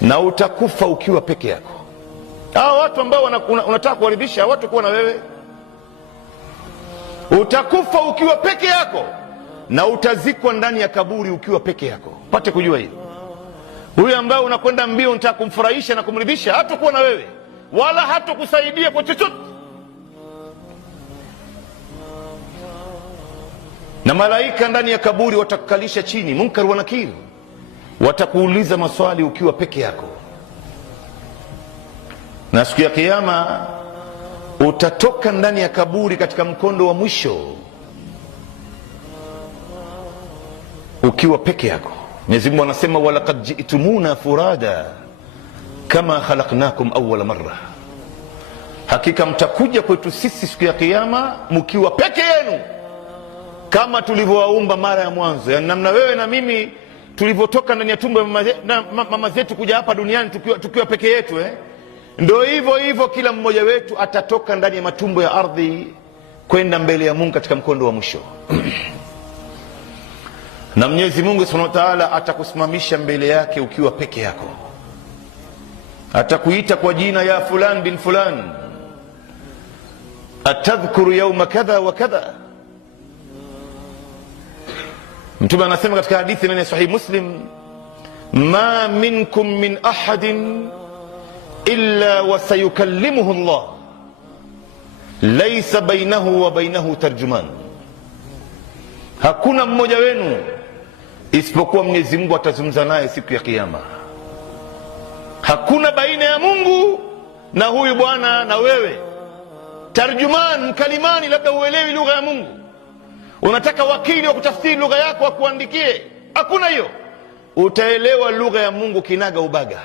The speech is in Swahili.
na utakufa ukiwa peke yako. Hao watu ambao unataka kuwaridhisha watu kuwa na wewe, utakufa ukiwa peke yako na utazikwa ndani ya kaburi ukiwa peke yako. Pate kujua hili. Huyu ambaye unakwenda mbio unataka kumfurahisha na kumridhisha, hatakuwa na wewe wala hatakusaidia kwa chochote. Na malaika ndani ya kaburi watakukalisha chini, Munkar wa Nakir, watakuuliza maswali ukiwa peke yako. Na siku ya Kiyama utatoka ndani ya kaburi katika mkondo wa mwisho ukiwa peke yako. Mwenyezi Mungu anasema, walaqad ji'tumuna furada kama khalaqnakum awwala marra, hakika mtakuja kwetu sisi siku ya Kiyama mkiwa peke yenu kama tulivyowaumba mara ya mwanzo. Yani namna wewe na mimi tulivyotoka ndani ya tumbo ya mama zetu kuja hapa duniani tukiwa peke yetu, ndio hivyo hivyo kila mmoja wetu atatoka ndani ya matumbo ya ardhi kwenda mbele ya Mungu katika mkondo wa mwisho. Na Mwenyezi Mungu Subhanahu wa Ta'ala atakusimamisha mbele yake ukiwa peke yako, atakuita kwa jina, ya fulan bin fulan, atadhkuru yawma kadha wa kadha. Mtume anasema katika hadithi ndani ya Sahih Muslim, ma minkum min ahadin illa wa sayukallimuhu Allah laysa bainahu wa bainahu tarjuman, hakuna mmoja wenu isipokuwa Mwenyezi Mungu atazungumza naye siku ya Kiyama. Hakuna baina ya Mungu na huyu bwana na wewe tarjuman, mkalimani. Labda uelewi lugha ya Mungu, unataka wakili wa kutafsiri lugha yako akuandikie, hakuna hiyo. Utaelewa lugha ya Mungu kinaga ubaga.